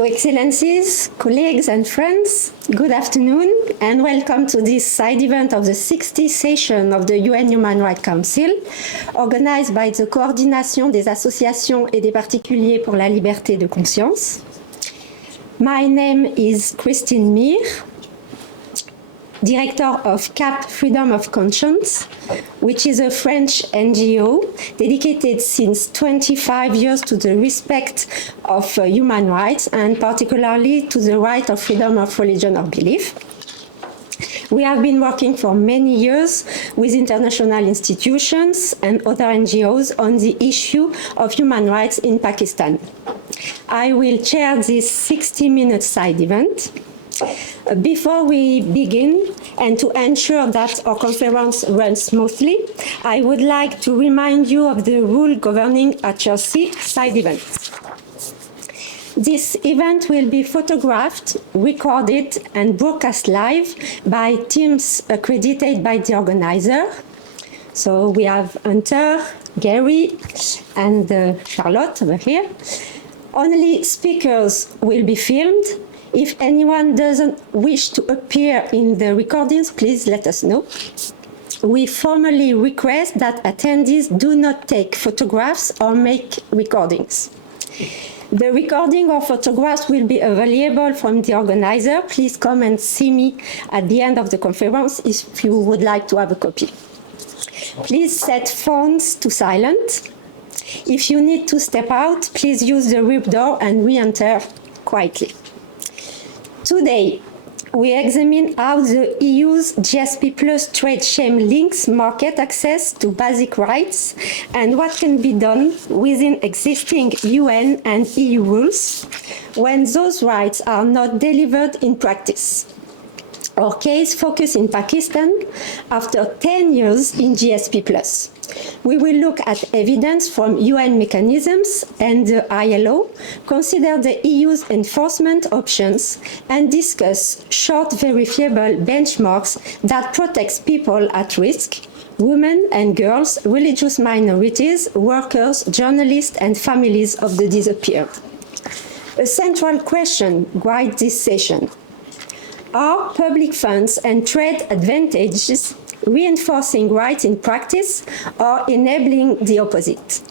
So, Excellencies, colleagues and friends, good afternoon and welcome to this side event of the 60th session of the UN Human Rights Council, organized by the Coordination des Associations et des Particuliers pour la Liberté de Conscience. My name is Christine Mir, Director of CAP Freedom of Conscience, which is a French NGO dedicated since 25 years to the respect of human rights and particularly to the right of freedom of religion or belief. We have been working for many years with international institutions and other NGOs on the issue of human rights in Pakistan. I will chair this 60-minute side event. Before we begin, and to ensure that our conference runs smoothly, I would like to remind you of the rule governing HRC side events. This event will be photographed, recorded, and broadcast live by teams accredited by the organizer. So we have Hunter, Gary, and Charlotte over here. Only speakers will be filmed. If anyone doesn't wish to appear in the recordings, please let us know. We formally request that attendees do not take photographs or make recordings. The recording or photographs will be available from the organizer. Please come and see me at the end of the conference if you would like to have a copy. Please set phones to silent. If you need to step out, please use the rear door and re-enter quietly. Today, we examine how the EU's GSP Plus trade shame links market access to basic rights and what can be done within existing UN and EU rules when those rights are not delivered in practice. Our case focuses in Pakistan after 10 years in GSP Plus. We will look at evidence from UN mechanisms and the ILO, consider the EU's enforcement options, and discuss short verifiable benchmarks that protects people at risk, women and girls, religious minorities, workers, journalists, and families of the disappeared. A central question guides this session. Are public funds and trade advantages reinforcing rights in practice or enabling the opposite?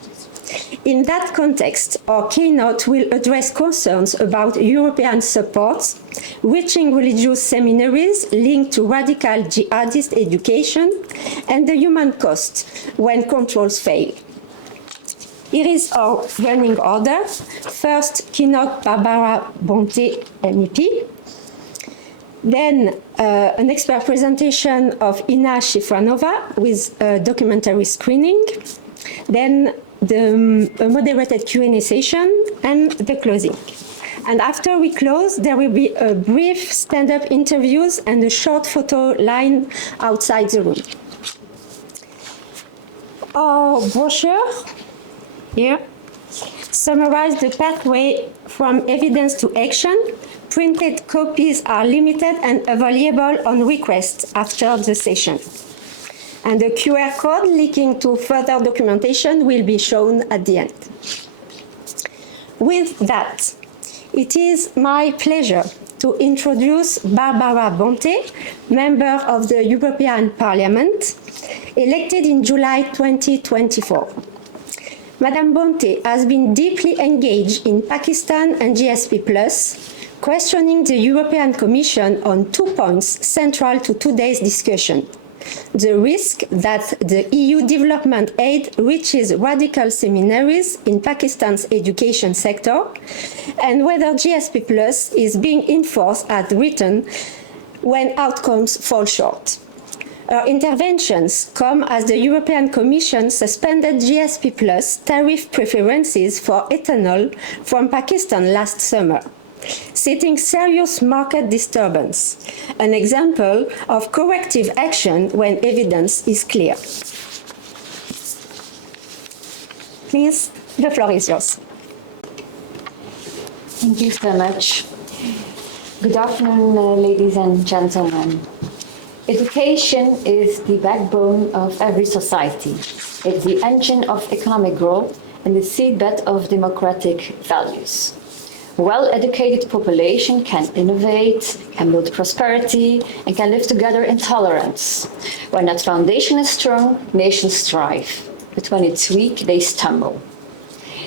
In that context, our keynote will address concerns about European support, reaching religious seminaries linked to radical jihadist education, and the human cost when controls fail. Here is our running order. First, Keynote Barbara Bonte, MEP. Then an expert presentation of Chefranova with a documentary screening. Then a moderated Q&A session and the closing. And after we close, there will be a brief stand-up interviews and a short photo line outside the room. Our brochure here summarizes the pathway from evidence to action. Printed copies are limited and available on request after the session. And the QR code linking to further documentation will be shown at the end. With that, it is my pleasure to introduce Barbara Bonte, member of the European Parliament, elected in July 2024. Madame Bonte has been deeply engaged in Pakistan and GSP Plus, questioning the European Commission on 2 points central to today's discussion. The risk that the EU development aid reaches radical seminaries in Pakistan's education sector, and whether GSP Plus is being enforced as written when outcomes fall short. Our interventions come as the European Commission suspended GSP Plus tariff preferences for ethanol from Pakistan last summer, citing serious market disturbance, an example of corrective action when evidence is clear. Please, the floor is yours. Thank you so much. Good afternoon, ladies and gentlemen. Education is the backbone of every society. It's the engine of economic growth and the seedbed of democratic values. well-educated population can innovate, can build prosperity, and can live together in tolerance. When that foundation is strong, nations thrive. But when it's weak, they stumble.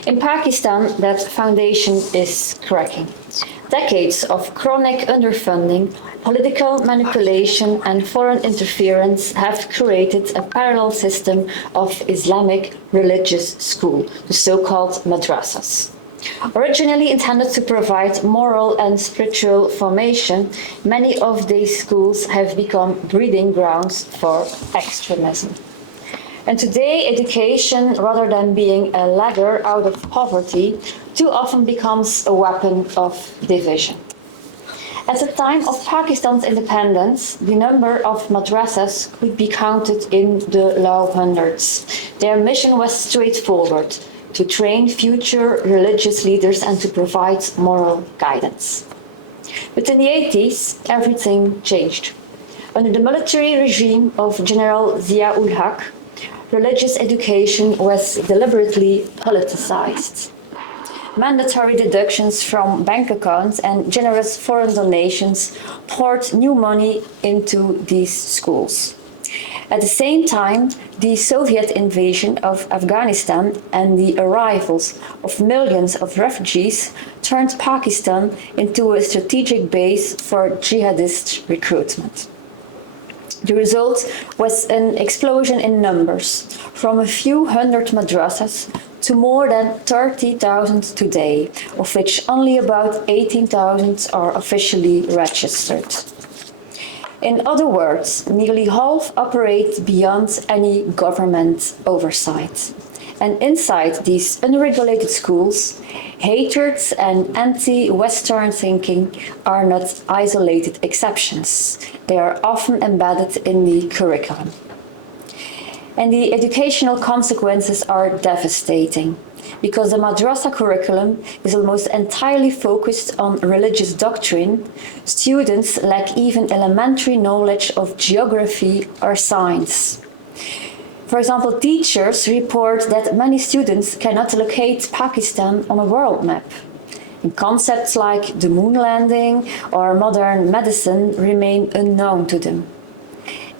In Pakistan, that foundation is cracking. Decades of chronic underfunding, political manipulation, and foreign interference have created a parallel system of Islamic religious school, the so-called madrasas. Originally intended to provide moral and spiritual formation, many of these schools have become breeding grounds for extremism. And today, education, rather than being a ladder out of poverty, too often becomes a weapon of division. At the time of Pakistan's independence, the number of madrasas could be counted in the low hundreds. Their mission was straightforward: to train future religious leaders and to provide moral guidance. But in the 80s, everything changed. Under the military regime of General Zia-ul-Haq, religious education was deliberately politicized. Mandatory deductions from bank accounts and generous foreign donations poured new money into these schools. At the same time, the Soviet invasion of Afghanistan and the arrivals of millions of refugees turned Pakistan into a strategic base for jihadist recruitment. The result was an explosion in numbers, from a few hundred madrasas to more than 30,000 today, of which only about 18,000 are officially registered. In other words, nearly half operate beyond any government oversight. And inside these unregulated schools, hatred and anti-Western thinking are not isolated exceptions. They are often embedded in the curriculum. And the educational consequences are devastating, because the madrasa curriculum is almost entirely focused on religious doctrine. Students lack even elementary knowledge of geography or science. For example, teachers report that many students cannot locate Pakistan on a world map. And concepts like the moon landing or modern medicine remain unknown to them.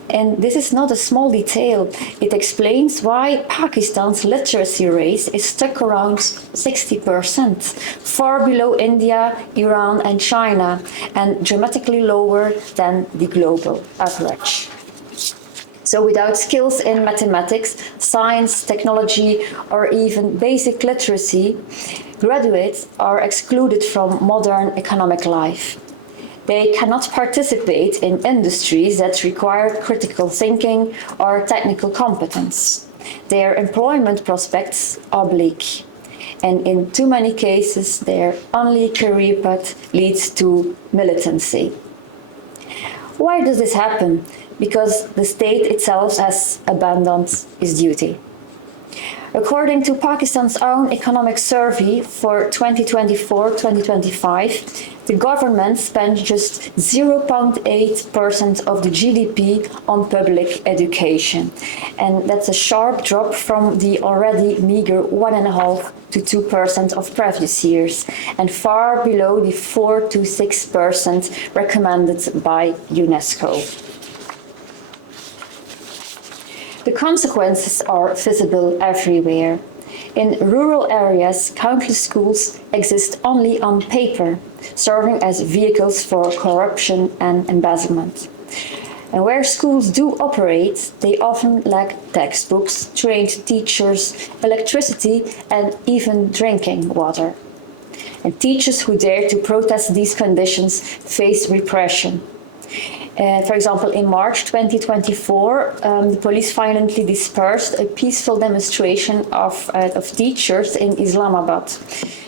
And this is not a small detail. It explains why Pakistan's literacy rate is stuck around 60%, far below India, Iran, and China, and dramatically lower than the global average. So without skills in mathematics, science, technology, or even basic literacy, graduates are excluded from modern economic life. They cannot participate in industries that require critical thinking or technical competence. Their employment prospects are bleak. And in too many cases, their only career path leads to militancy. Why does this happen? Because the state itself has abandoned its duty. According to Pakistan's own economic survey for 2024-2025, the government spent just 0.8% of the GDP on public education. And that's a sharp drop from the already meager 1.5% to 2% of previous years, and far below the 4 to 6% recommended by UNESCO. The consequences are visible everywhere. In rural areas, countless schools exist only on paper, serving as vehicles for corruption and embezzlement. And where schools do operate, they often lack textbooks, trained teachers, electricity, and even drinking water. And teachers who dare to protest these conditions face repression. For example, in March 2024, the police violently dispersed a peaceful demonstration of teachers in Islamabad.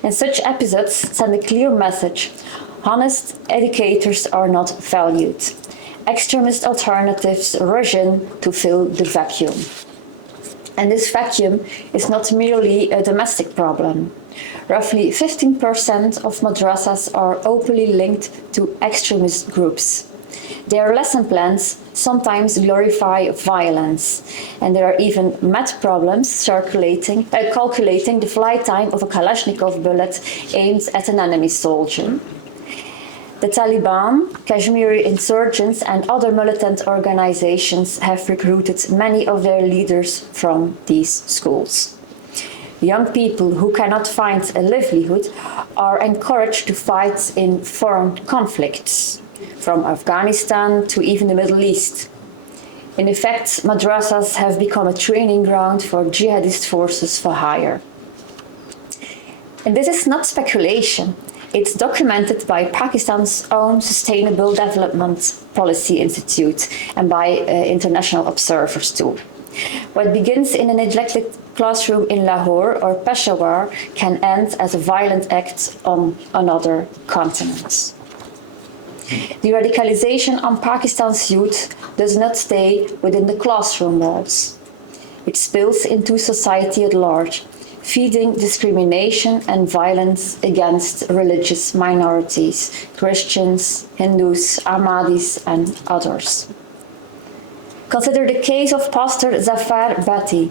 And such episodes send a clear message: honest educators are not valued. Extremist alternatives rush in to fill the vacuum. And this vacuum is not merely a domestic problem. Roughly 15% of madrasas are openly linked to extremist groups. Their lesson plans sometimes glorify violence, and there are even math problems calculating the flight time of a Kalashnikov bullet aimed at an enemy soldier. The Taliban, Kashmiri insurgents, and other militant organizations have recruited many of their leaders from these schools. Young people who cannot find a livelihood are encouraged to fight in foreign conflicts, from Afghanistan to even the Middle East. In effect, madrasas have become a training ground for jihadist forces for hire. And this is not speculation. It's documented by Pakistan's own Sustainable Development Policy Institute and by international observers too. What begins in a neglected classroom in Lahore or Peshawar can end as a violent act on another continent. The radicalization on Pakistan's youth does not stay within the classroom walls. It spills into society at large, feeding discrimination and violence against religious minorities, Christians, Hindus, Ahmadis, and others. Consider the case of Pastor Zafar Bhatti,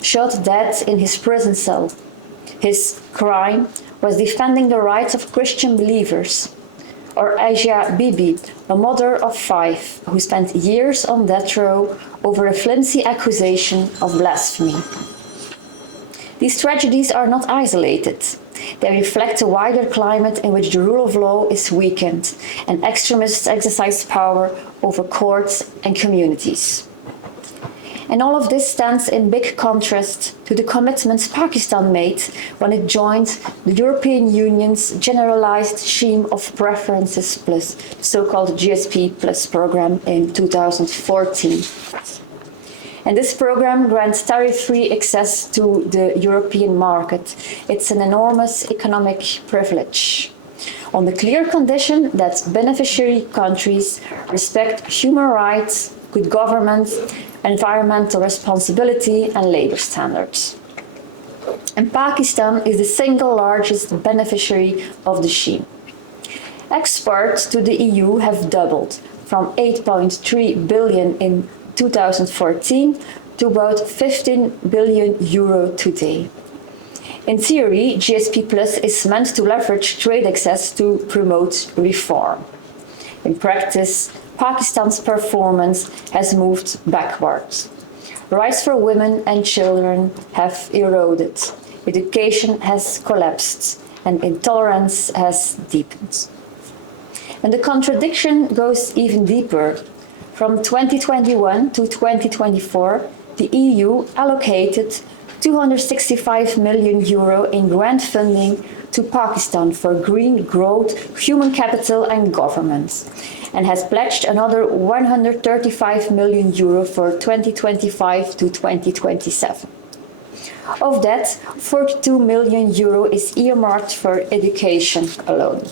shot dead in his prison cell. His crime was defending the rights of Christian believers. Or Asia Bibi, a mother of 5, who spent years on death row over a flimsy accusation of blasphemy. These tragedies are not isolated. They reflect a wider climate in which the rule of law is weakened and extremists exercise power over courts and communities. And all of this stands in big contrast to the commitments Pakistan made when it joined the European Union's generalized scheme of preferences plus, so-called GSP plus program in 2014. And this program grants tariff-free access to the European market. It's an enormous economic privilege, on the clear condition that beneficiary countries respect human rights, good governance, environmental responsibility, and labor standards. And Pakistan is the single largest beneficiary of the scheme. Exports to the EU have doubled from 8.3 billion in 2014 to about 15 billion euro today. In theory, GSP Plus is meant to leverage trade access to promote reform. In practice, Pakistan's performance has moved backwards. Rights for women and children have eroded, education has collapsed, and intolerance has deepened. And the contradiction goes even deeper. From 2021 to 2024, the EU allocated 265 million euro in grant funding to Pakistan for green growth, human capital and governance, and has pledged another 135 million euro for 2025 to 2027. Of that, 42 million euro is earmarked for education alone.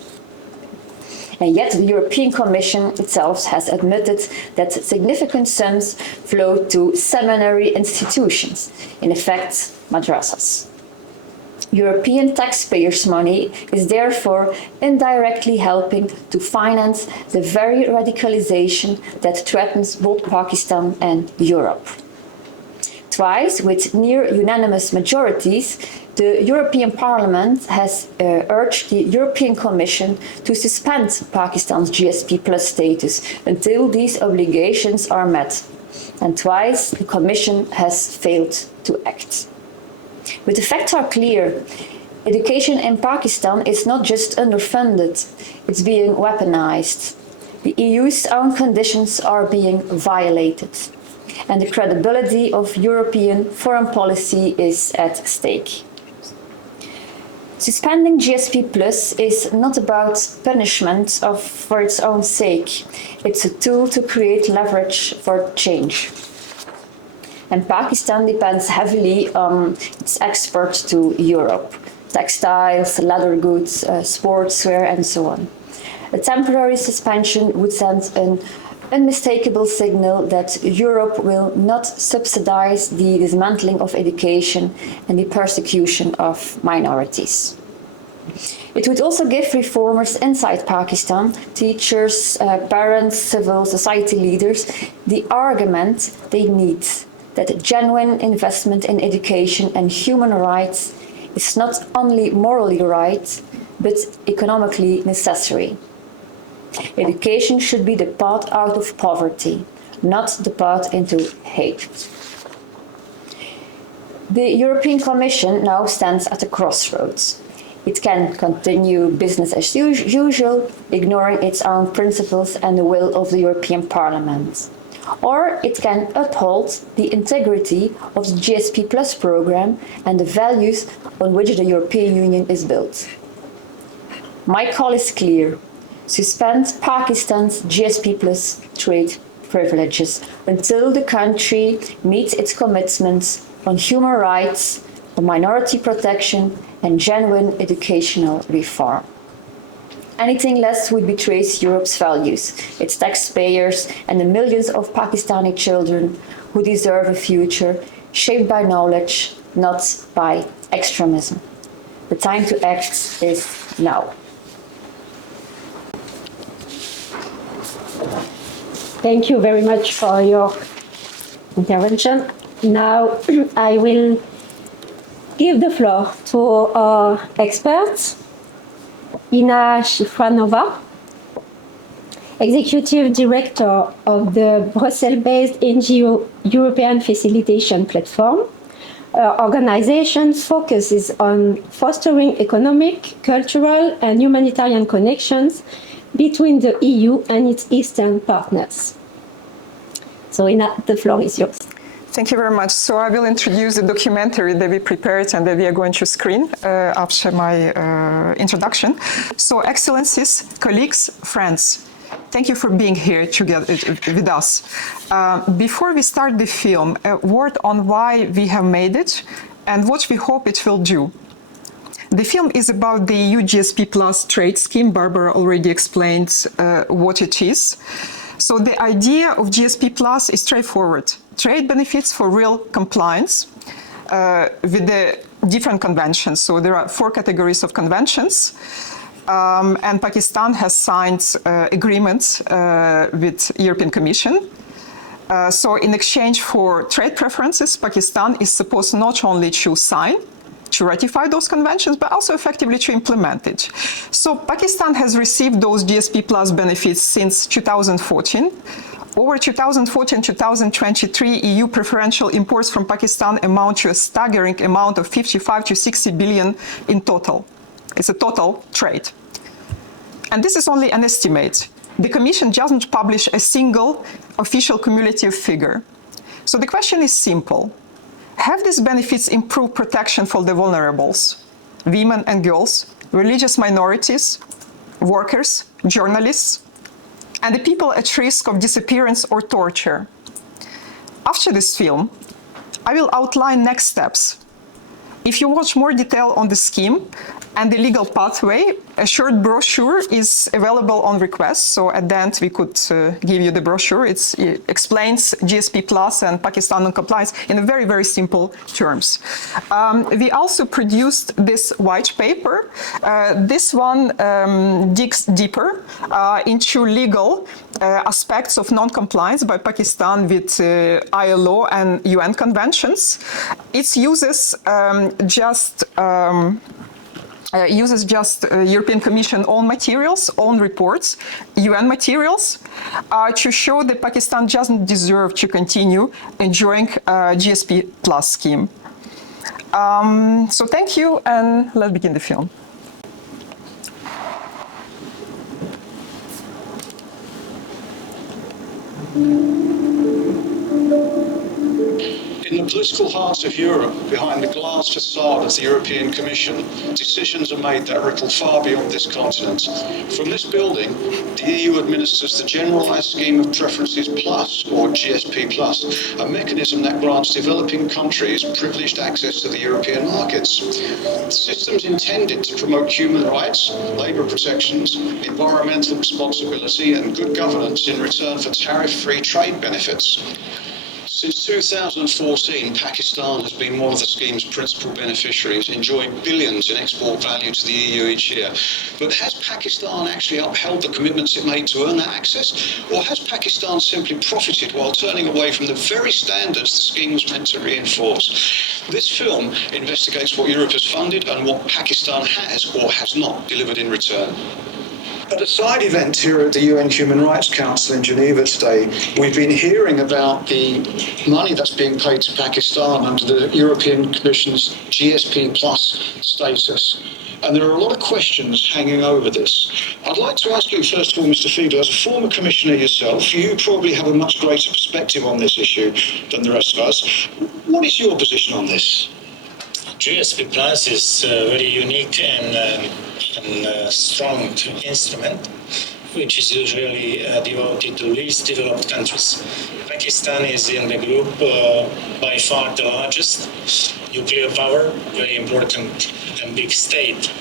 And yet the European Commission itself has admitted that significant sums flow to seminary institutions, in effect, madrasas. European taxpayers' money is therefore indirectly helping to finance the very radicalization that threatens both Pakistan and Europe. Twice, with near unanimous majorities, the European Parliament has urged the European Commission to suspend Pakistan's GSP Plus status until these obligations are met. And twice, the Commission has failed to act. But the facts are clear. Education in Pakistan is not just underfunded, it's being weaponized. The EU's own conditions are being violated. And the credibility of European foreign policy is at stake. Suspending GSP Plus is not about punishment for its own sake. It's a tool to create leverage for change. And Pakistan depends heavily on its exports to Europe, textiles, leather goods, sportswear, and so on. A temporary suspension would send an unmistakable signal that Europe will not subsidize the dismantling of education and the persecution of minorities. It would also give reformers inside Pakistan, teachers, parents, civil society leaders, the argument they need that genuine investment in education and human rights is not only morally right, but economically necessary. Education should be the path out of poverty, not the path into hatred. The European Commission now stands at a crossroads. It can continue business as usual, ignoring its own principles and the will of the European Parliament. Or it can uphold the integrity of the GSP Plus program and the values on which the European Union is built. My call is clear. Suspend Pakistan's GSP Plus trade privileges until the country meets its commitments on human rights, on minority protection, and genuine educational reform. Anything less would betray Europe's values, its taxpayers, and the millions of Pakistani children who deserve a future shaped by knowledge, not by extremism. The time to act is now. Thank you very much for your intervention. Now I will give the floor to our experts, Chefranova, Executive Director of the Brussels-based NGO European Facilitation Platform. Our organization focuses on fostering economic, cultural, and humanitarian connections between the EU and its Eastern partners. So Ina, the floor is yours. Thank you very much. So I will introduce the documentary that we prepared and that we are going to screen after my introduction. So Excellencies, colleagues, friends, thank you for being here together with us. Before we start the film, a word on why we have made it and what we hope it will do. The film is about the EU GSP Plus trade scheme. Barbara already explained what it is. So the idea of GSP Plus is straightforward. Trade benefits for real compliance with the different conventions. So there are 4 categories of conventions. And Pakistan has signed agreements with European Commission. So in exchange for trade preferences, Pakistan is supposed not only to sign, to ratify those conventions, but also effectively to implement it. So Pakistan has received those GSP Plus benefits since 2014. Over 2014-2023, EU preferential imports from Pakistan amount to a staggering amount of 55 to 60 billion in total. It's a total trade. And this is only an estimate. The Commission doesn't publish a single official cumulative figure. So the question is simple. Have these benefits improved protection for the vulnerables, women and girls, religious minorities, workers, journalists, and the people at risk of disappearance or torture? After this film, I will outline next steps. If you want more detail on the scheme and the legal pathway, a short brochure is available on request. So at the end, we could give you the brochure. It explains GSP Plus and Pakistan non-compliance in very, very simple terms. We also produced this white paper. This one digs deeper into legal aspects of non-compliance by Pakistan with ILO and UN conventions. It uses just European Commission own materials, own reports, UN materials, to show that Pakistan doesn't deserve to continue enjoying GSP Plus scheme. So thank you, and let's begin the film. In the political heart of Europe, behind the glass facade of the European Commission, decisions are made that ripple far beyond this continent. From this building, the EU administers the Generalised Scheme of Preferences Plus, or GSP Plus, a mechanism that grants developing countries privileged access to the European markets. The system's intended to promote human rights, labour protections, environmental responsibility and good governance in return for tariff-free trade benefits. Since 2014, Pakistan has been one of the scheme's principal beneficiaries, enjoying billions in export value to the EU each year. But has Pakistan actually upheld the commitments it made to earn that access? Or has Pakistan simply profited while turning away from the very standards the scheme was meant to reinforce? This film investigates what Europe has funded and what Pakistan has or has not delivered in return. At a side event here at the UN Human Rights Council in Geneva today, we've been hearing about the money that's being paid to Pakistan under the European Commission's GSP Plus status. And there are a lot of questions hanging over this. I'd like to ask you, first of all, Mr. Fiedler, as a former commissioner yourself, you probably have a much greater perspective on this issue than the rest of us. What is your position on this? GSP Plus is a very unique and strong instrument, which is usually devoted to least developed countries. Pakistan is in the group by far the largest nuclear power, very important and big state.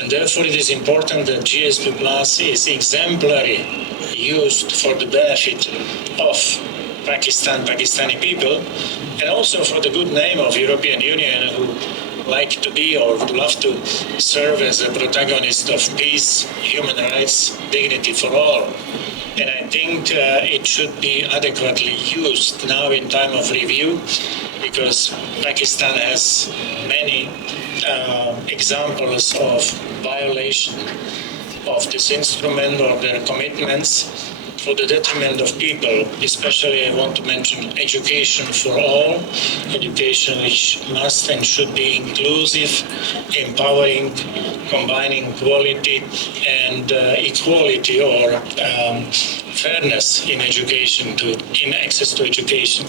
And therefore it is important that GSP Plus is exemplary used for the benefit of Pakistani people, and also for the good name of European Union, who like to be or would love to serve as a protagonist of peace, human rights, dignity for all. And I think it should be adequately used now in time of review, because Pakistan has many examples of violation of this instrument or their commitments for the detriment of people. Especially I want to mention education for all. Education must and should be inclusive, empowering, combining quality and equality or fairness in education, in access to education.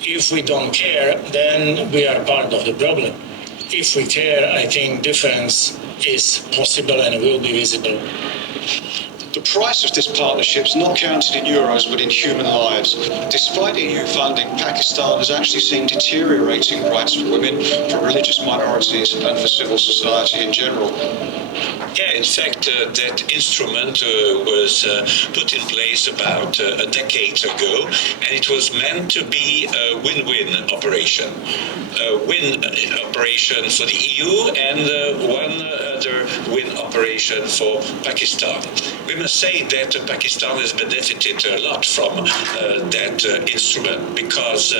If we don't care, then we are part of the problem. If we care, I think difference is possible and will be visible. The price of this partnership is not counted in euros but in human lives. Despite EU funding, Pakistan has actually seen deteriorating rights for women, for religious minorities and for civil society in general. Yeah, in fact, that instrument was put in place about a decade ago, and it was meant to be a win-win operation. A win operation for the EU and one other win operation for Pakistan. We must say that Pakistan has benefited a lot from that instrument, because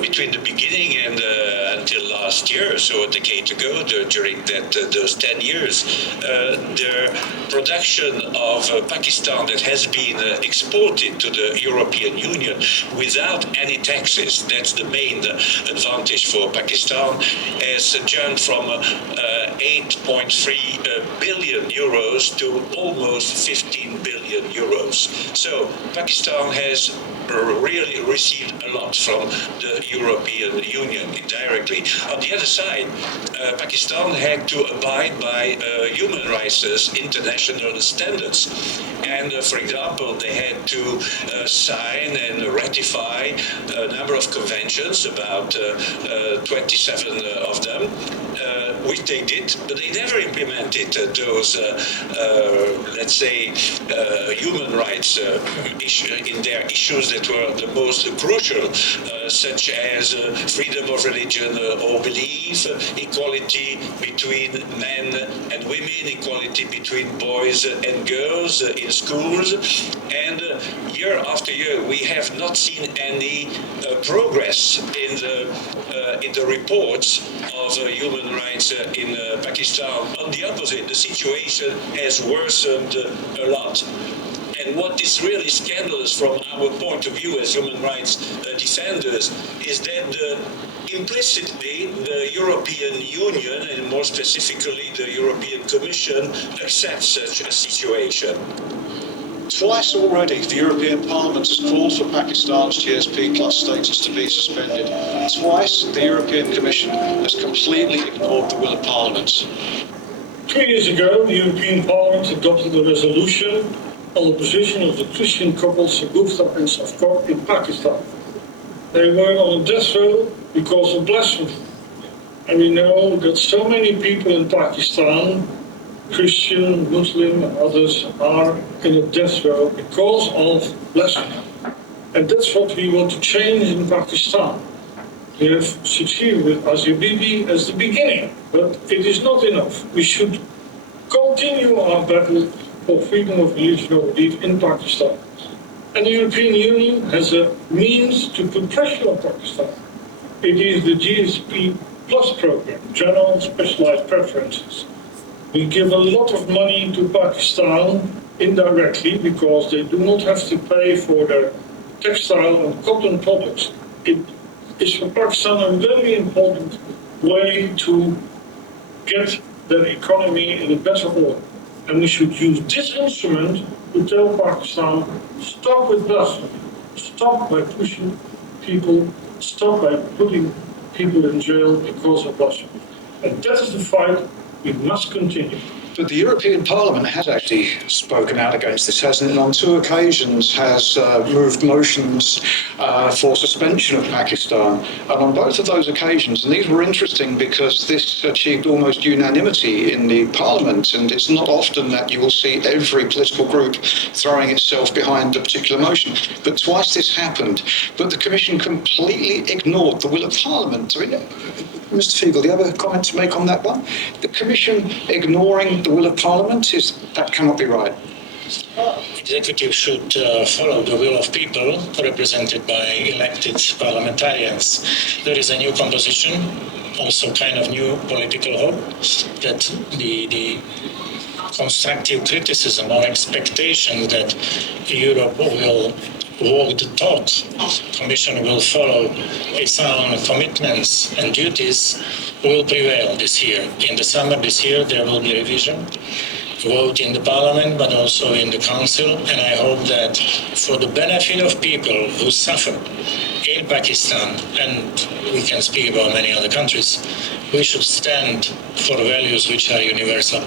between the beginning and until last year, so a decade ago, during those 10 years, the production of Pakistan that has been exported to the European Union without any taxes, that's the main advantage for Pakistan, has jumped from 8.3 billion euros to almost 15 billion euros. So Pakistan has really received a lot from the European Union indirectly. On the other side, Pakistan had to abide by human rights international standards. And for example, they had to sign and ratify a number of conventions, about 27 of them, which they did, but they never implemented those, let's say, human rights in their issues that were the most crucial, such as freedom of religion or belief, equality between men and women, equality between boys and girls in schools. And year after year, we have not seen any progress in the reports of human rights in Pakistan. On the opposite, the situation has worsened a lot. And what is really scandalous from our point of view as human rights defenders is that implicitly the European Union, and more specifically the European Commission, accepts such a situation. Twice already, the European Parliament has called for Pakistan's GSP Plus status to be suspended. Twice, the European Commission has completely ignored the will of Parliament. 2 years ago, the European Parliament adopted a resolution on the position of the Christian couples Gupta and Safkar in Pakistan. They were on a death row because of blasphemy. And we know that so many people in Pakistan, Christian, Muslim and others, are in a death row because of blasphemy. And that's what we want to change in Pakistan. We have succeeded with Asia Bibi as the beginning, but it is not enough. We should continue our battle for freedom of religion or belief in Pakistan. And the European Union has a means to put pressure on Pakistan. It is the GSP Plus program, General Specialized Preferences. We give a lot of money to Pakistan indirectly because they do not have to pay for their textile and cotton products. It is for Pakistan a very important way to get their economy in a better order. And we should use this instrument to tell Pakistan, stop with blasphemy, stop by pushing people, stop by putting people in jail because of blasphemy. And that is the fight we must continue. But the European Parliament has actually spoken out against this, hasn't it? And on 2 occasions has moved motions for suspension of Pakistan. And on both of those occasions, and these were interesting because this achieved almost unanimity in the Parliament, and it's not often that you will see every political group throwing itself behind a particular motion. But twice this happened. But the Commission completely ignored the will of Parliament. I mean, Mr. Fiegel, do you have a comment to make on that one? The Commission ignoring the will of Parliament, that cannot be right. Executive should follow the will of people represented by elected parliamentarians. There is a new composition, also kind of new political hope, that the constructive criticism or expectation that Europe will walk the talk, Commission will follow its own commitments and duties, will prevail this year. In the summer this year, there will be a revision, vote in the Parliament, but also in the Council, and I hope that for the benefit of people who suffer in Pakistan, and we can speak about many other countries, we should stand for values which are universal.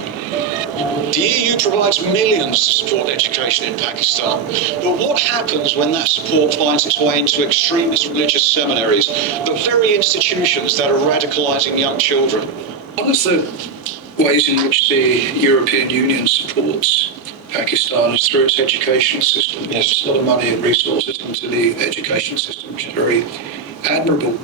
The EU provides millions to support education in Pakistan, but what happens when that support finds its way into extremist religious seminaries, the very institutions that are radicalising young children? One of the ways in which the European Union supports Pakistan is through its education system. It has a lot of money and resources into the education system, which is very admirable.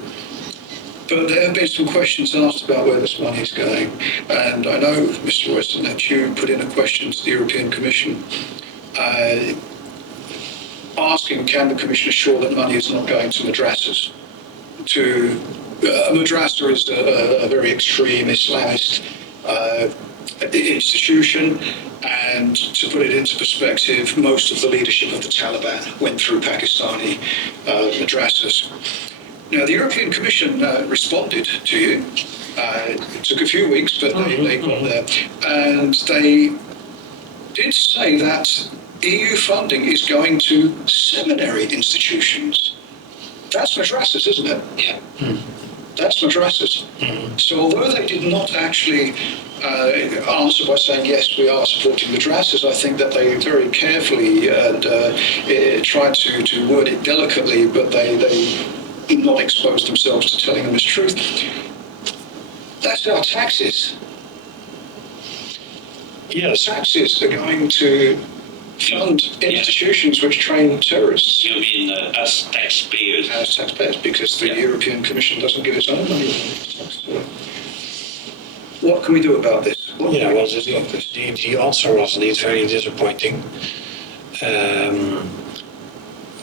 But there have been some questions asked about where this money is going. And I know, Mr. Weston, that you put in a question to the European Commission asking, can the Commission assure that money is not going to madrasas? A madrasa is a very extreme Islamist institution, and to put it into perspective, most of the leadership of the Taliban went through Pakistani madrasas. Now, the European Commission responded to you. It took a few weeks, but they got there. And they did say that EU funding is going to seminary institutions. That's madrasas, isn't it? Yeah. That's madrasas. So although they did not actually answer by saying, yes, we are supporting madrasas, I think that they very carefully and tried to word it delicately, but they did not expose themselves to telling them the truth. That's our taxes. Yes, taxes are going to fund institutions which train terrorists. You mean as taxpayers? As taxpayers, because the European Commission doesn't give its own money. What can we do about this? The answer was indeed very disappointing.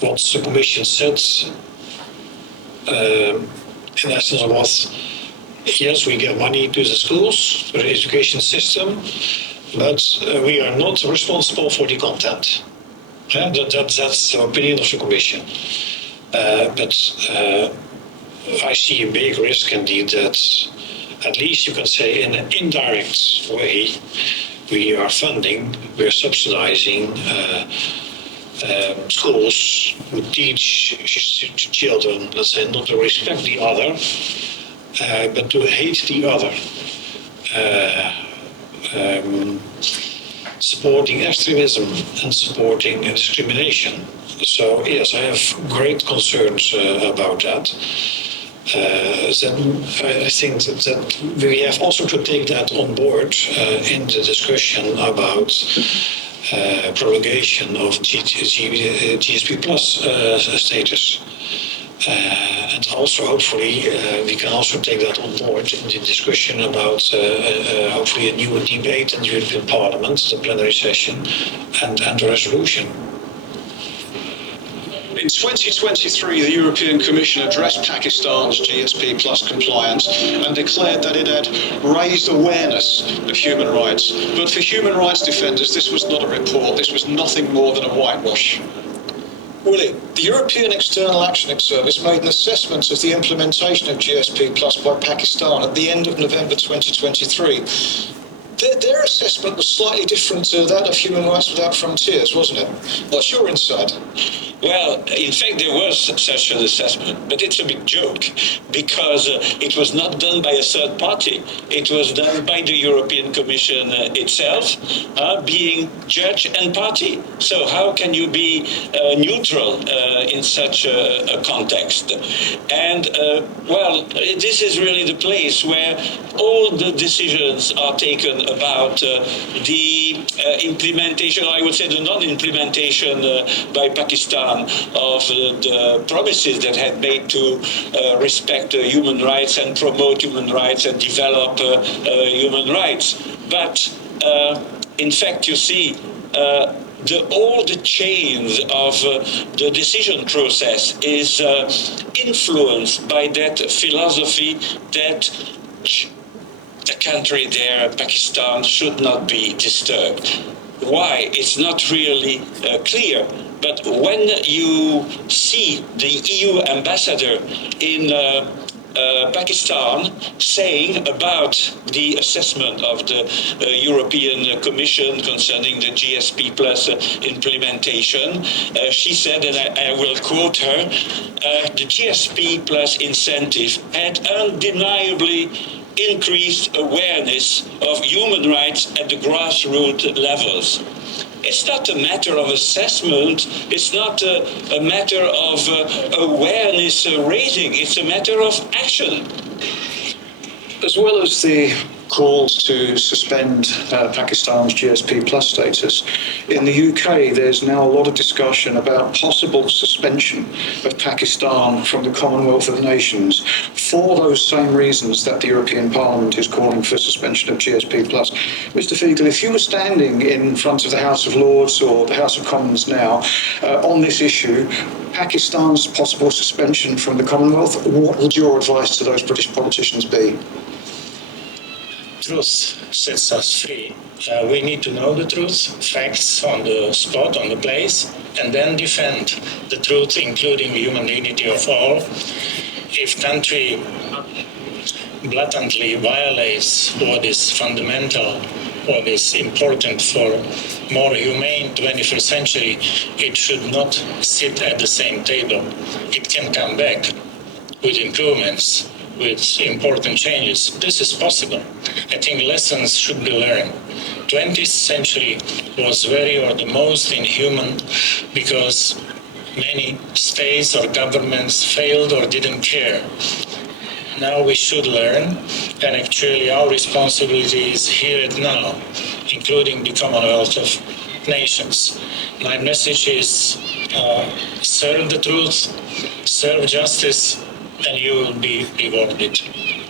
What the Commission said, in essence, was, yes, we give money to the schools, to the education system, but we are not responsible for the content. That's the opinion of the Commission. But I see a big risk indeed that at least you can say in an indirect way we are subsidizing schools who teach children, let's say, not to respect the other, but to hate the other. Supporting extremism and supporting discrimination. So yes, I have great concerns about that. Then I think that we have also to take that on board in the discussion about prolongation of GSP plus status. And also, hopefully, we can also take that on board in the discussion about hopefully a new debate in the European Parliament, the plenary session, and the resolution. In 2023, the European Commission addressed Pakistan's GSP Plus compliance and declared that it had raised awareness of human rights. But for human rights defenders, this was not a report. This was nothing more than a whitewash. Willie, the European External Action Service made an assessment of the implementation of GSP Plus by Pakistan at the end of November 2023. Their assessment was slightly different to that of Human Rights Without Frontiers, wasn't it? What's your insight? Well, in fact, there was such an assessment, but it's a big joke because it was not done by a third party. It was done by the European Commission itself, being judge and party. So how can you be neutral in such a context? And, well, this is really the place where all the decisions are taken about the implementation, or I would say the non-implementation by Pakistan of the promises that had made to respect human rights and promote human rights and develop human rights. But in fact, you see, all the chains of the decision process is influenced by that philosophy that the country there, Pakistan, should not be disturbed. Why? It's not really clear. But when you see the EU ambassador in Pakistan saying about the assessment of the European Commission concerning the GSP Plus implementation, she said, and I will quote her, the GSP Plus incentive had undeniably increased awareness of human rights at the grassroots levels. It's not a matter of assessment, it's not a matter of awareness raising, it's a matter of action. As well as the calls to suspend Pakistan's GSP Plus status, in the UK there's now a lot of discussion about possible suspension of Pakistan from the Commonwealth of Nations for those same reasons that the European Parliament is calling for suspension of GSP Plus. Mr. Fiegel, if you were standing in front of the House of Lords or the House of Commons now on this issue, Pakistan's possible suspension from the Commonwealth, what would your advice to those British politicians be? Truth sets us free. We need to know the truth, facts on the spot, on the place, and then defend the truth, including human dignity of all. If country blatantly violates what is fundamental, what is important for more humane 21st century, it should not sit at the same table. It can come back with improvements, with important changes. This is possible. I think lessons should be learned. 20th century was the most inhuman because many states or governments failed or didn't care. Now we should learn, and actually our responsibility is here and now, including the Commonwealth of Nations. My message is serve the truth, serve justice, and you will be rewarded.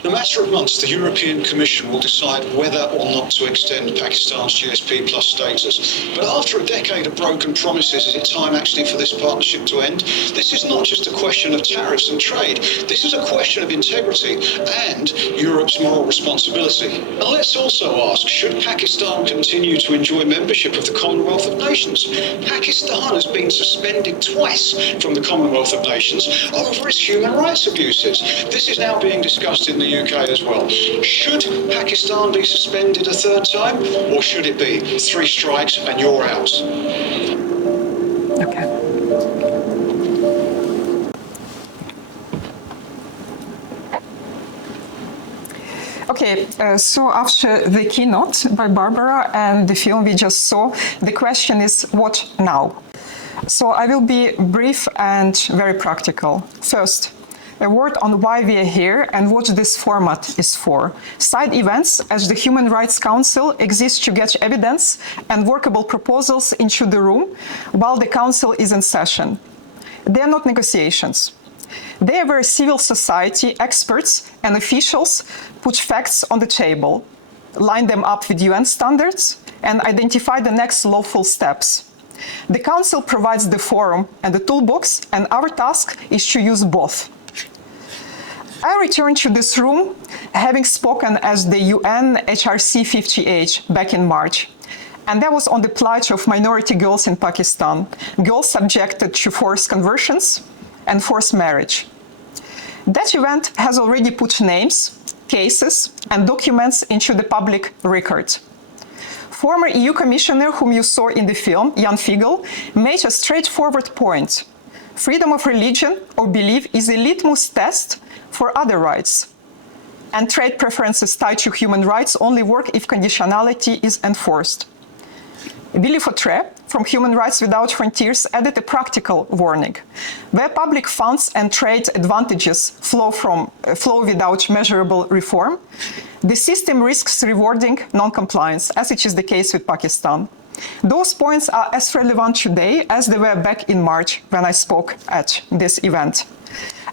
In a matter of months, the European Commission will decide whether or not to extend Pakistan's GSP Plus status. But after a decade of broken promises, is it time actually for this partnership to end? This is not just a question of tariffs and trade. This is a question of integrity and Europe's moral responsibility. And let's also ask, should Pakistan continue to enjoy membership of the Commonwealth of Nations? Pakistan has been suspended twice from the Commonwealth of Nations over its human rights abuses. This is now being discussed in the UK as well. Should Pakistan be suspended a third time, or should it be 3 strikes and you're out? Okay. Okay, so after the keynote by Barbara and the film we just saw, the question is, what now? So I will be brief and very practical. First, a word on why we are here and what this format is for. Side events, as the Human Rights Council, exist to get evidence and workable proposals into the room while the Council is in session. They are not negotiations. They are where civil society experts and officials put facts on the table, line them up with UN standards, and identify the next lawful steps. The Council provides the forum and the toolbox, and our task is to use both. I returned to this room having spoken as the UNHRC60 back in March, and that was on the plight of minority girls in Pakistan, girls subjected to forced conversions and forced marriage. That event has already put names, cases, and documents into the public record. Former EU Commissioner whom you saw in the film, Jan Fiegel, made a straightforward point. Freedom of religion or belief is a litmus test for other rights. And trade preferences tied to human rights only work if conditionality is enforced. Willy Fautré from Human Rights Without Frontiers added a practical warning. Where public funds and trade advantages flow without measurable reform, the system risks rewarding non-compliance, as it is the case with Pakistan. Those points are as relevant today as they were back in March when I spoke at this event.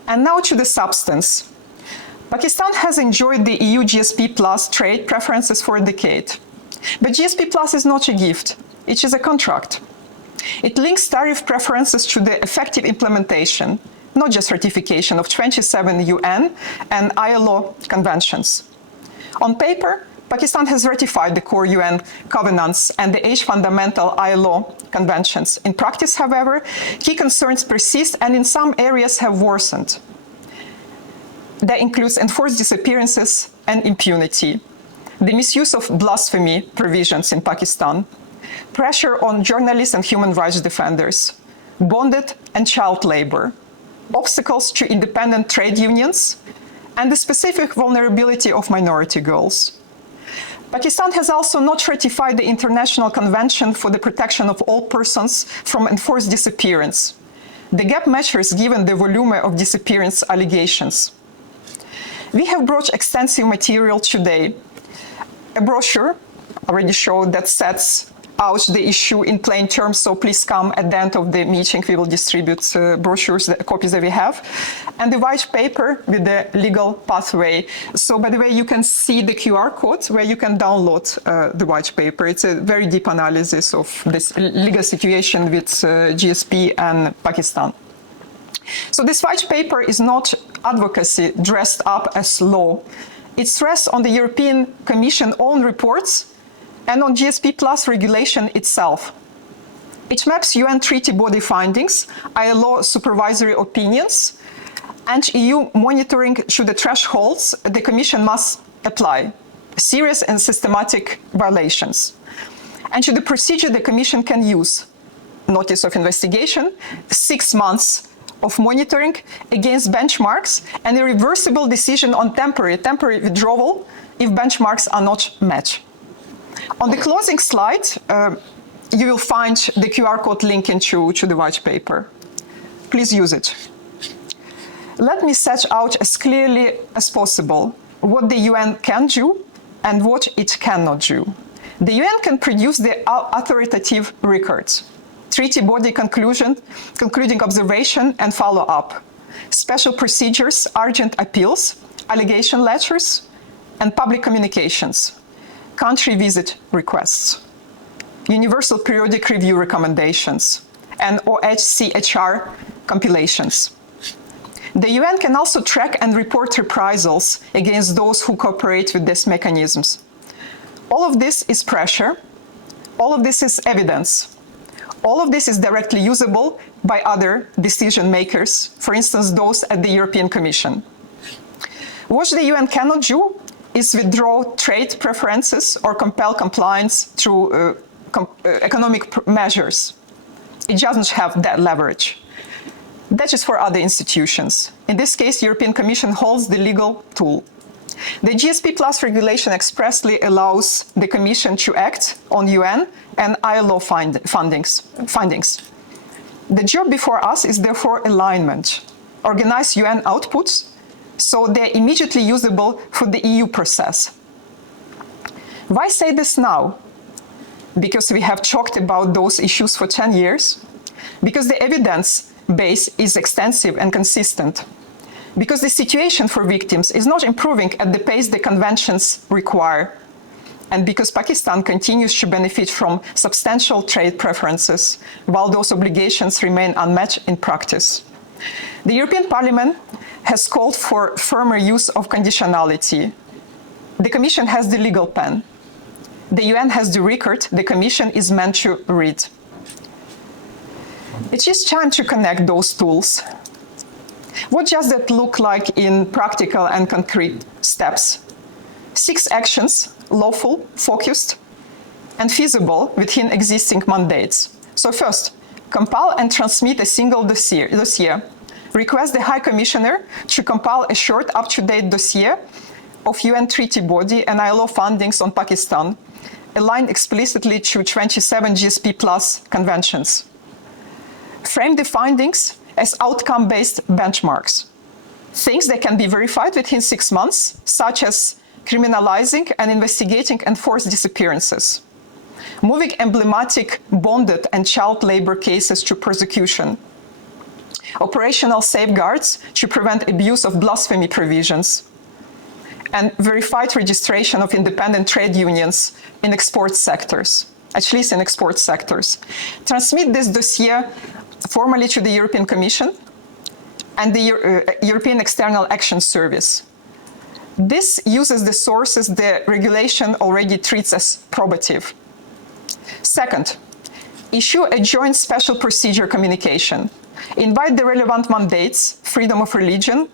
And now to the substance. Pakistan has enjoyed the EU GSP Plus trade preferences for a decade. But GSP Plus is not a gift, it is a contract. It links tariff preferences to the effective implementation, not just ratification, of 27 UN and ILO conventions. On paper, Pakistan has ratified the core UN covenants and the 8 fundamental ILO conventions. In practice, however, key concerns persist and in some areas have worsened. That includes enforced disappearances and impunity, the misuse of blasphemy provisions in Pakistan, pressure on journalists and human rights defenders, bonded and child labor, obstacles to independent trade unions, and the specific vulnerability of minority girls. Pakistan has also not ratified the International Convention for the Protection of All Persons from Enforced Disappearance. The gap measures given the volume of disappearance allegations. We have brought extensive material today. A brochure already showed that sets out the issue in plain terms, so please come at the end of the meeting. We will distribute brochures, the copies that we have, and the white paper with the legal pathway. So, by the way, you can see the QR code where you can download the white paper. It's a very deep analysis of this legal situation with GSP and Pakistan. So this white paper is not advocacy dressed up as law. It rests on the European Commission own reports and on GSP Plus regulation itself. It maps UN treaty body findings, ILO supervisory opinions, and EU monitoring to the thresholds the Commission must apply, serious and systematic violations, and to the procedure the Commission can use, notice of investigation, 6 months of monitoring against benchmarks, and a reversible decision on temporary withdrawal if benchmarks are not met. On the closing slide, you will find the QR code link into the white paper. Please use it. Let me set out as clearly as possible what the UN can do and what it cannot do. The UN can produce the authoritative records, treaty body concluding observation and follow-up, special procedures, urgent appeals, allegation letters, and public communications, country visit requests, universal periodic review recommendations, and OHCHR compilations. The UN can also track and report reprisals against those who cooperate with these mechanisms. All of this is pressure. All of this is evidence. All of this is directly usable by other decision makers, for instance, those at the European Commission. What the UN cannot do is withdraw trade preferences or compel compliance through economic measures. It doesn't have that leverage. That is for other institutions. In this case, the European Commission holds the legal tool. The GSP Plus regulation expressly allows the Commission to act on UN and ILO findings. The job before us is therefore alignment organize UN outputs so they're immediately usable for the EU process. Why say this now? Because we have talked about those issues for 10 years, because the evidence base is extensive and consistent, because the situation for victims is not improving at the pace the conventions require, and because Pakistan continues to benefit from substantial trade preferences, while those obligations remain unmet in practice. The European Parliament has called for firmer use of conditionality. The Commission has the legal pen. The UN has the record the Commission is meant to read. It is time to connect those tools. What does that look like in practical and concrete steps? 6 actions, lawful, focused, and feasible within existing mandates. So first, compile and transmit a single dossier. Request the High Commissioner to compile a short, up-to-date dossier of UN treaty body and ILO findings on Pakistan, aligned explicitly to 27 GSP Plus conventions. Frame the findings as outcome-based benchmarks, things that can be verified within 6 months, such as criminalizing and investigating enforced disappearances, moving emblematic bonded and child labor cases to prosecution, operational safeguards to prevent abuse of blasphemy provisions, and verified registration of independent trade unions in export sectors, at least in export sectors. Transmit this dossier formally to the European Commission and the European External Action Service. This uses the sources the regulation already treats as probative. Second, issue a joint special procedure communication. Invite the relevant mandates, freedom of religion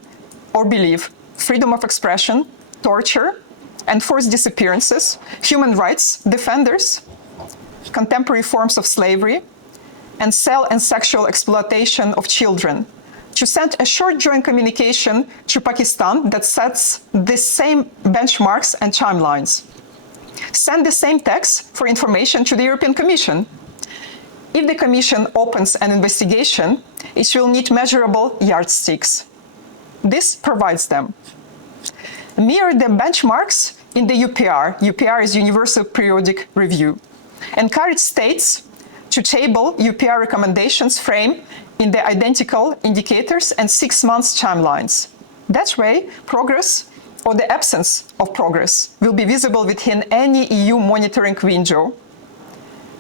or belief, freedom of expression, torture, enforced disappearances, human rights defenders, contemporary forms of slavery, and cell and sexual exploitation of children, to send a short joint communication to Pakistan that sets the same benchmarks and timelines. Send the same text for information to the European Commission. If the Commission opens an investigation, it will need measurable yardsticks. This provides them. Mirror the benchmarks in the UPR. UPR is Universal Periodic Review. Encourage states to table UPR recommendations framed in the identical indicators and 6 months timelines. That way, progress or the absence of progress will be visible within any EU monitoring window.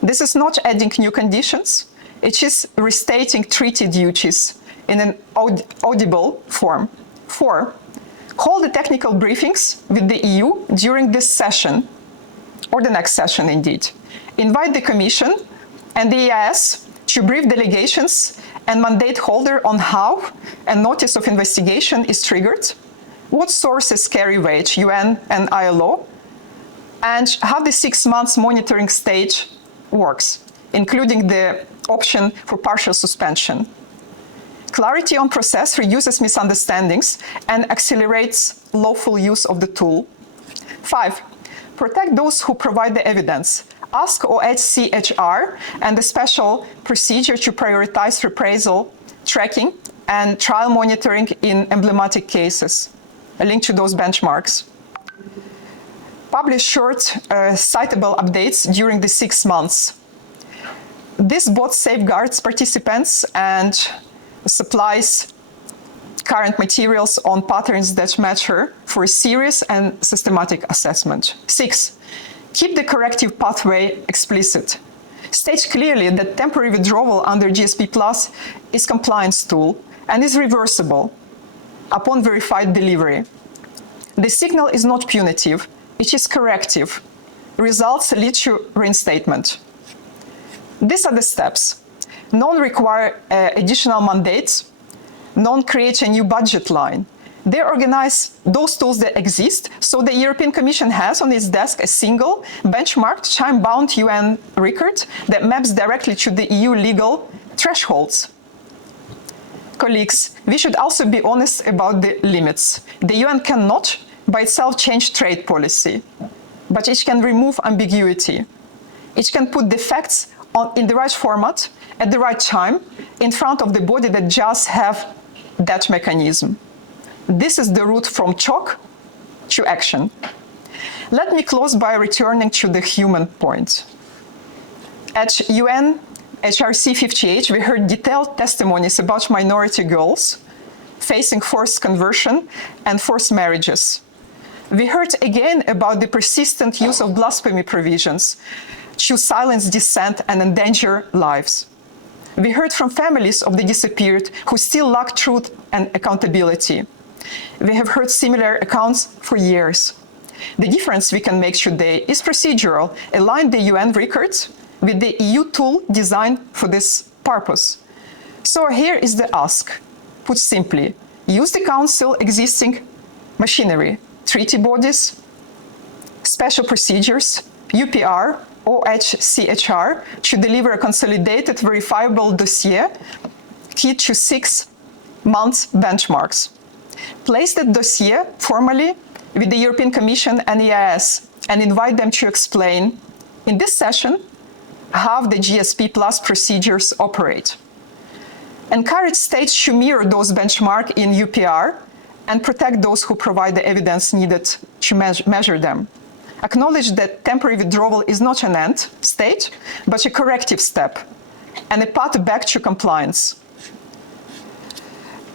This is not adding new conditions, it is restating treaty duties in an audible form. 4, hold the technical briefings with the EU during this session, or the next session indeed. Invite the Commission and the EIS to brief delegations and mandate holder on how a notice of investigation is triggered, what sources carry weight, UN and ILO, and how the 6 months monitoring stage works, including the option for partial suspension. Clarity on process reduces misunderstandings and accelerates lawful use of the tool. 5, protect those who provide the evidence. Ask OHCHR and the special procedure to prioritize reprisal, tracking, and trial monitoring in emblematic cases. A link to those benchmarks. Publish short, citable updates during the 6 months. This both safeguards participants and supplies current materials on patterns that matter for a serious and systematic assessment. 6, keep the corrective pathway explicit. State clearly that temporary withdrawal under GSP Plus is a compliance tool and is reversible upon verified delivery. The signal is not punitive, it is corrective. Results lead to reinstatement. These are the steps. None require additional mandates, none create a new budget line. They organize those tools that exist, so the European Commission has on its desk a single, benchmarked, time-bound UN record that maps directly to the EU legal thresholds. Colleagues, we should also be honest about the limits. The UN cannot, by itself, change trade policy, but it can remove ambiguity. It can put the facts in the right format, at the right time, in front of the body that just have that mechanism. This is the route from talk to action. Let me close by returning to the human point. At UNHRC60, we heard detailed testimonies about minority girls facing forced conversion and forced marriages. We heard again about the persistent use of blasphemy provisions to silence dissent and endanger lives. We heard from families of the disappeared who still lack truth and accountability. We have heard similar accounts for years. The difference we can make today is procedural, align the UN records with the EU tool designed for this purpose. So here is the ask. Put simply, use the Council existing machinery, treaty bodies, special procedures, UPR, OHCHR, to deliver a consolidated, verifiable dossier key to 6 months benchmarks. Place the dossier formally with the European Commission and EIS and invite them to explain, in this session, how the GSP Plus procedures operate. Encourage states to mirror those benchmarks in UPR and protect those who provide the evidence needed to measure them. Acknowledge that temporary withdrawal is not an end state, but a corrective step and a path back to compliance.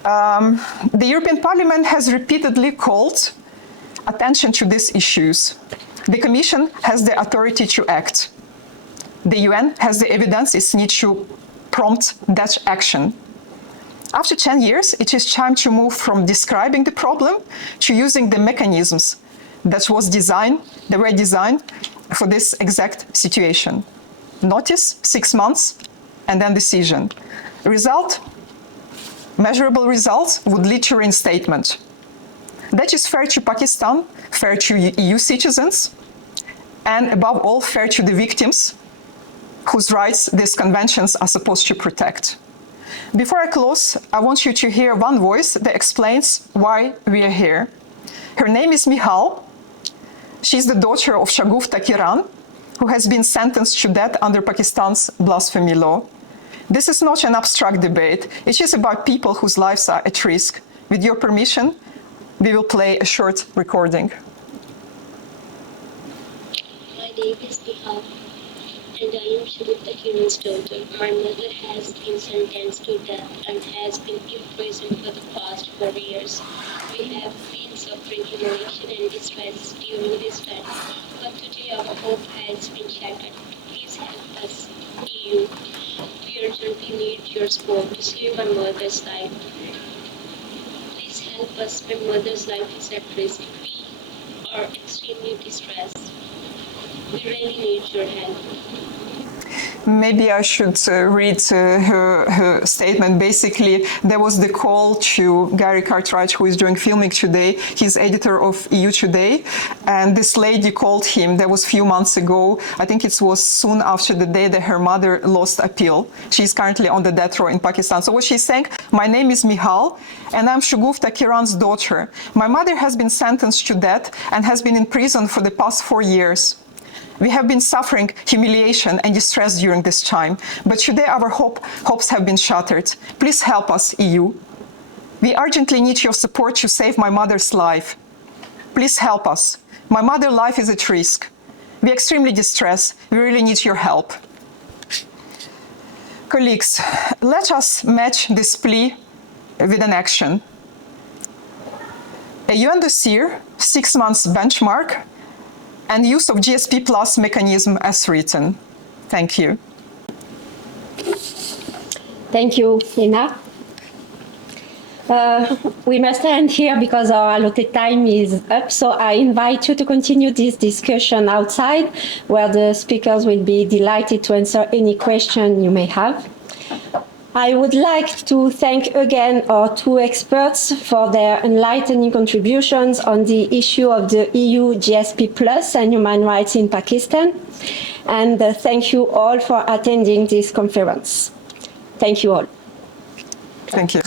The European Parliament has repeatedly called attention to these issues. The Commission has the authority to act. The UN has the evidence it needs to prompt that action. After 10 years, it is time to move from describing the problem to using the mechanisms that were designed for this exact situation. Notice, 6 months, and then decision. Result, measurable results would lead to reinstatement. That is fair to Pakistan, fair to EU citizens, and above all, fair to the victims whose rights these conventions are supposed to protect. Before I close, I want you to hear one voice that explains why we are here. Her name is Mihal. She's the daughter of Shagufta Kiran, who has been sentenced to death under Pakistan's blasphemy law. This is not an abstract debate. It is about people whose lives are at risk. With your permission, we will play a short recording. My name is Mihal, and I am Shagufta Kiran's daughter. My mother has been sentenced to death and has been imprisoned for the past 4 years. We have been suffering humiliation and distress during this time, but today our hope has been shattered. Please help us, EU. We urgently need your support to save my mother's life. Please help us. My mother's life is at risk. We are extremely distressed. We really need your help. Maybe I should read her statement. Basically, there was the call to Gary Cartwright, who is doing filming today. He's editor of EU Today. And this lady called him. That was a few months ago. I think it was soon after the day that her mother lost appeal. She's currently on the death row in Pakistan. So what she's saying, my name is Mihal, and I'm Shagufta Kiran's daughter. My mother has been sentenced to death and has been in prison for the past 4 years. We have been suffering humiliation and distress during this time, but today our hopes have been shattered. Please help us, EU. We urgently need your support to save my mother's life. Please help us. My mother's life is at risk. We're extremely distressed. We really need your help. Colleagues, let us match this plea with an action. A UN dossier, 6 months benchmark, and use of GSP Plus mechanism as written. Thank you. Thank you, Ina. We must end here because our allotted time is up, so I invite you to continue this discussion outside, where the speakers will be delighted to answer any question you may have. I would like to thank again our 2 experts for their enlightening contributions on the issue of the EU GSP Plus and human rights in Pakistan. And thank you all for attending this conference. Thank you all. Thank you.